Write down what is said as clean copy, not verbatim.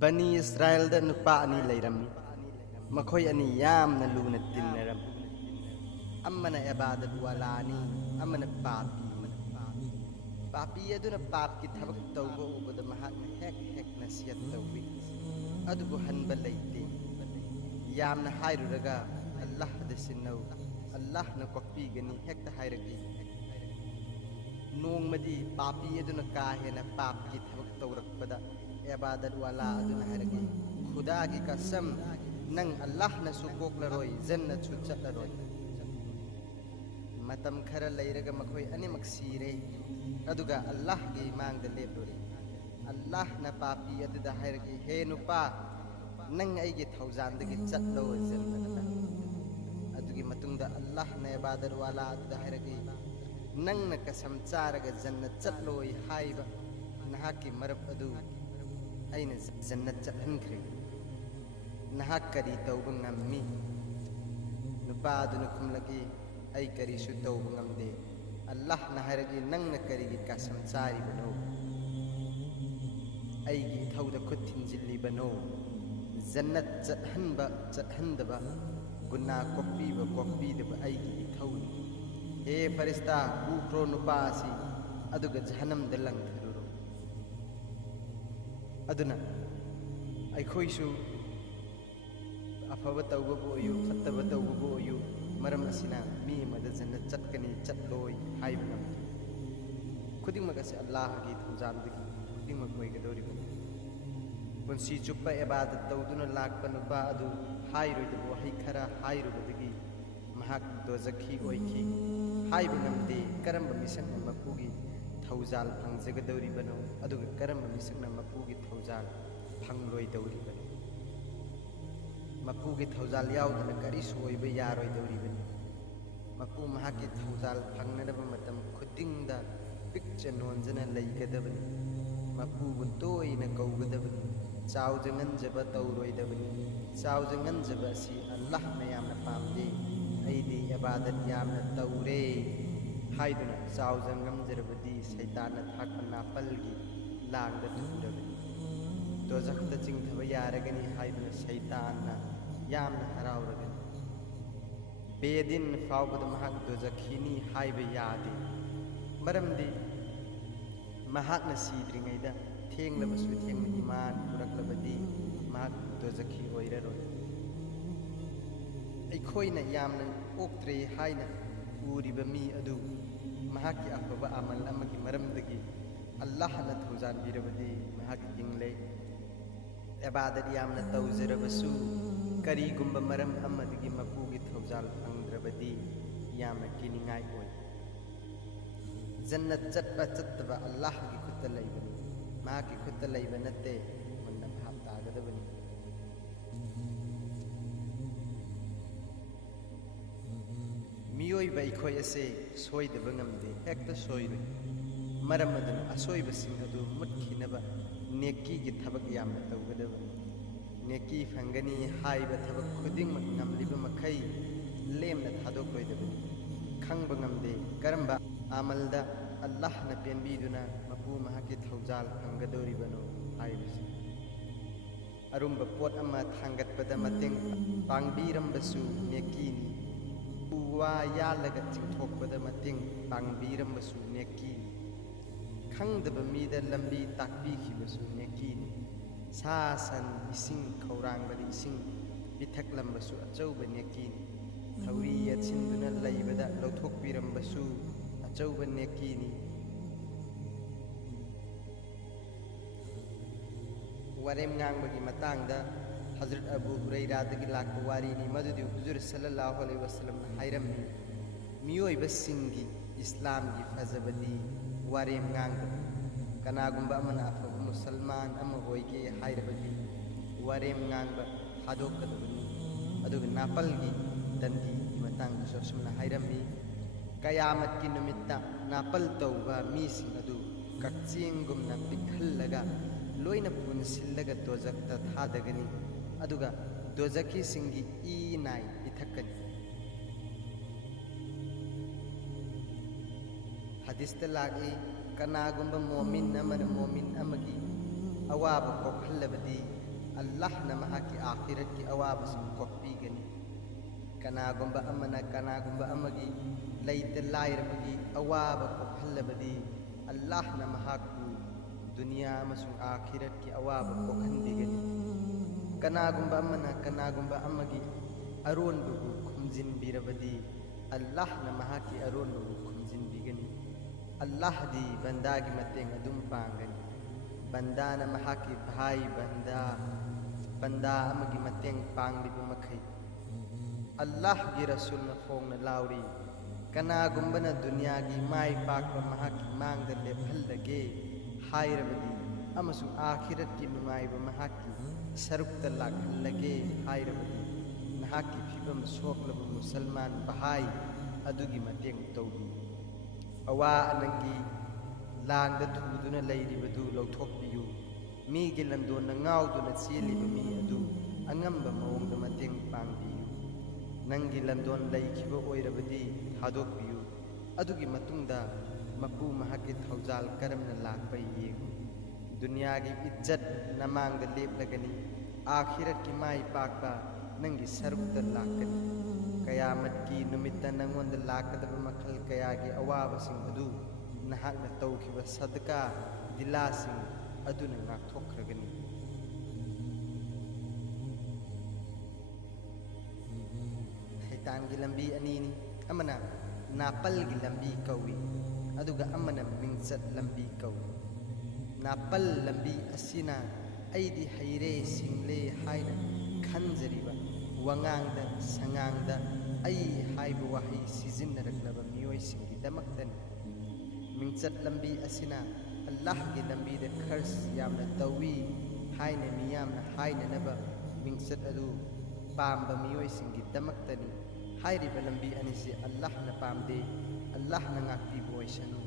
Bani Israelda nupa ani layrammi makhoi ani yamna luna tinnaram amana ibadat walani amana papi aduna pap ki thabak tawba ubada mahakna hek na siyat tawbi adubu hanba layte yamna hayruraga Allah da sinnaw Allah na kokpi gani hekta hayragi nongmadi papi aduna kahena pap ki thabak tawrakpada ibadat wala aduna hayragi khuda ki kasam nang Allah na sukok laroy jannat sujat laroy matam khara layraga makhoi ani maksire aduga Allah gi mangda leplori Allah na papi aduda hayragi he nupa nang ai gi thaujandagi chatlo jannata adugi matungda Allah na ibadat wala aduda hayragi nang na kasam charaga jannat chatloi haiba nahaki marab adu aina jannat chathankhre nahak kari tawba ngammi nupa aduna kumlagi ay kari su tawba ngamde Allah na hayragi nang na kari gi kasam chari bano ay gi thawda khuthin jilli bano jannat chathandaba guna kokpi deba ay gi thawni he farista ukro nupa si aduga jahannam dalang tharuro aduna ay khoisu afaba tawba boyu fattaba tawba boyu maram asina mi mada jannat chatkani chatloi haibna khuding magase Allah gi thunjam digi khuding magoi gadori ban bunsi chuppa ibadat tawduna lakpa nupa adu hairoi de bo hai khara hairu digi mahak dozakhi oiki haibu namde karamba misan mapugi thawjal phangjagadori bano aduga karamba misan mapugi thawjal phangloi dawri bano mapu ki thawjal yaudana kari soiba yaroi dawribani mapu mahaki thawjal phangnadaba matam khudingda picture nonjana laigadabani mapu buntoina kawgadabani chawjanganjaba tawroidabani chawjanganjaba si Allah na yamna pamde aidi ibadat yamna tawre haiduna chawjangamjarabadi shaitanna thakna palgi langda thurabani dozakhta chingthaba yaragani haiduna shaitanna yamna harawragani bedin fawbada mahak dozakhini haiba yade maramdi mahakna sidringaida thenglabasu thengna iman puraklabadi mahak dozakhi oiraroi aikhoina yamna oktre haina uriba mi adu mahaki afaba amal amagi maramdagi Allah na thawjan birabadi mahaki ingle ibadat yamna tawjarabasu kari gumba maram amadagi mapugi thawjal phangdrabadi yamna kiningai oi jannat chatpa chattaba Allah gi khutta laibani ma ki khutta laiba natte manna bhab tagadabani miyoi bai khoi ase soidaba ngamde hekta soiroi maram aduna asoiba sing adu mutkinaba neki gi thabak yamna tawgadaba neki phangani haiba thabak khuding mak ngamliba makhai lemna thadokoidabani khangba ngamde karamba amalda Allah na penbiduna mapu mahaki thawjal phangadoribano haibasi arumba pot ama thangatpada mateng pangbirambasu nekini uwa yalaga chingthokpada mateng pangbirambasu nekini khangdaba mida lambi takbikhibasу nekini sa san ising khawrangbadi ising bithaklambasu achauba nekini thawri yachinduna laibada lauthokpirambasu achauba nekini warem ngangbagi matangda Hazrat Abu Hurairah dagi lakpa warini madudi Huzur sallallahu alaihi wasallam hairamni miyoiba singi Islam gi fazabadi warem ngangbagi kanagumba amana afaba musalman ama hoige hairabagi warem ngangba hadokadabani aduga napalgi dandi matang sosumna hairami kayamat ki numitta napal tawba mising adu kakchingumna pikhallaga loina punsillaga dojakta thadagani aduga dojaki singi e nai ithakani hadista lagi kanagumba momin amana momin amagi awaba kokhallabadi अल्लाहना महाकी आखिरत की अवाबसिंग कोक्पीगनी कनागुंबा अमना कनागुंबा अमगी लैते लायरबगी अवाब कोखल्लबदी अल्लाहना महाकु दुनिया अमसुंग आखिरत की अवाब कोखंबीगनी कनागुंबा अमना कनागुंबा अमगी अरोनबगु खुमजिनबीरबदी अल्लाहना महाकी अरोनबगु खुमजिनबीगनी अल्लाह दी बंदा की मतेंग अदुम पांगनी बंदाना महाकी भाई बंदा अमगी मतेंग पांगलिब मखै अल्लाह की रसूल न फोंग लाउरी कनागुंबना दुनिया की माई पाकपा महाकी मांगद लेफल्लगे हायरबदी अमसुंग आखिरत की नुंगाइबा महाकी सरुक्त लाखल्लगे हायरबदी नहाकी फिबम सोकलब मुसलमान बहाई अदुगी मतेंग तौबी अवा अनंगी लांग थूदुना लैरिबदु लौथोकपियु मीगी लंदोन ngauduna चेलिबा मी अदु अंगंबा मवंग मतेंग पांगपियु नंगी लंदोन लैखिबा ओइरबदी थादोकपियु अदुगी मतुंगदा मपू महाकी थौजाल करमना लाकपा येगु दुनिया की इज्जत नमांग लेपलगनी आखिरत की माई पाकपा नंगी सरुक्त लाकनी कयामत की नुमित्ता नंगोंद लाकदबा मखल कया की अवाबसिंग अदु नहाकना तौखिबा सदका दिलासिंग अदुना ngakthokragani हैतान की लंबी अनीनी अमना नापल की लंबी कौवी अदुगा अमना मिंगचत लंबी कौवी नापल लंबी असिना ऐदी हैरे सिंगले हाइना खंजरिबा वंगांगदा संगांगदा ऐ हाइबा वहाई सिजिन्नरक्लबा मियोइसिंगी दमक्तनी मिंगचत लंबी असिना अल्लाह की लंबी दे खर्च यामना तौवी हाइना मियामना हाइननबा मिंगचत अदु पाम्बा मियोइसिंगी दमक्तनी हाइरिबा लंबी अनिसे अल्लाहना पामदे अल्लाहना ngaक्पीबा ओइसनु